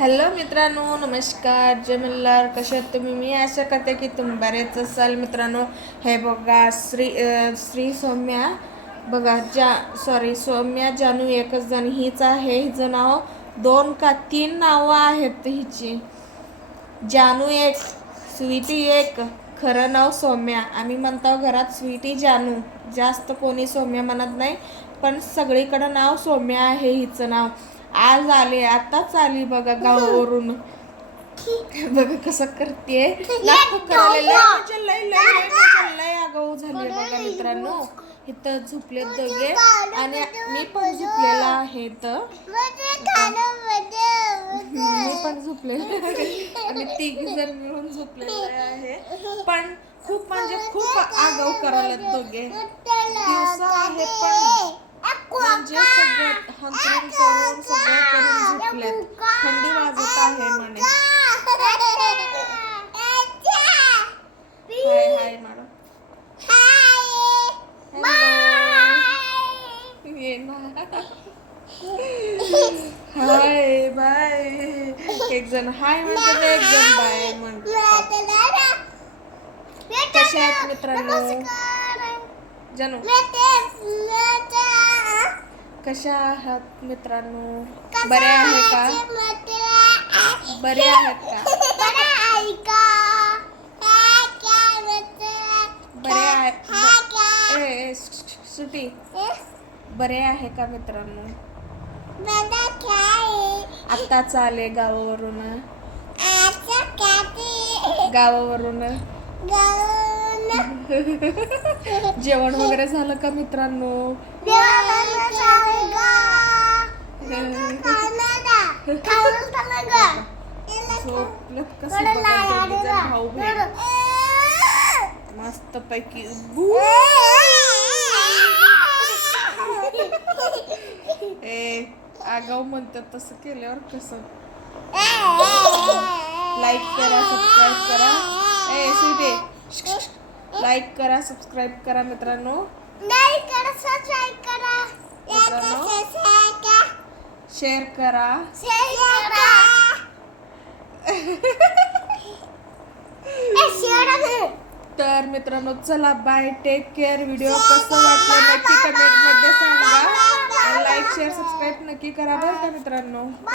Hello मित्रांनो नमस्कार. जय मल्हार कसे आहात तुम्ही? मी आशा करते की तुम्ही बरेच असाल. मित्रांनो हे बघा श्री श्री सौम्या. बघा जा सॉरी सौम्या जानू एकच जण. हीच आहे. हिचं नाव दोन का तीन नावं आहेत हिची. जानू एक स्वीटी एक. खरं नाव सौम्या. आम्ही म्हणतो घरात स्वीटी जानू. जास्त कोणी सौम्या म्हणत नाही पण सगळीकडं नाव सौम्या आहे हिचं नाव. आज आले आताच आली बघा गावावरून. बघा कसं करते आगाऊ झाली बघा मित्रांनो. इथं. झोपले दोघे. आणि मी पण झोपलेला आहे इथं. मी पण झोपलेले आहे. आम्ही तिघी जण मिळून झोपलेले आहे. पण खूप म्हणजे खूप आगाऊ करायला दोघे. दिवसा आहे पण म्हणजे सगळं हंतरून करून सगळं करून झोपलेत थंडी वाजत आहे म्हणे हाय हाय मॅडम ये ना हाय बाय. एक जण हाय म्हणतात एक जण बाय म्हणतात. कसे आहेत मित्रांनो? जनू. कशा आहात मित्रांनो? बरे आहे का? बरे आहेत का? बरे आहेत. सुटी. बरे आहे का मित्रांनो? आत्ताच आले गावावरून. गावावरून. जेवण वगैरे झालं का मित्रांनो? भाऊ मस्त पैकी आगाऊ म्हणतात तसं केल्यावर कसं? लाईक करा सबस्क्राईब करा. ए लाईक करा सबस्क्राईब करा मित्रांनो. शेअर करा तर मित्रांनो चला बाय टेक केअर व्हिडिओ कसं वाटलं नक्की कमेंटमध्ये सांगा लाईक शेअर सबस्क्राईब नक्की करा बरं का मित्रांनो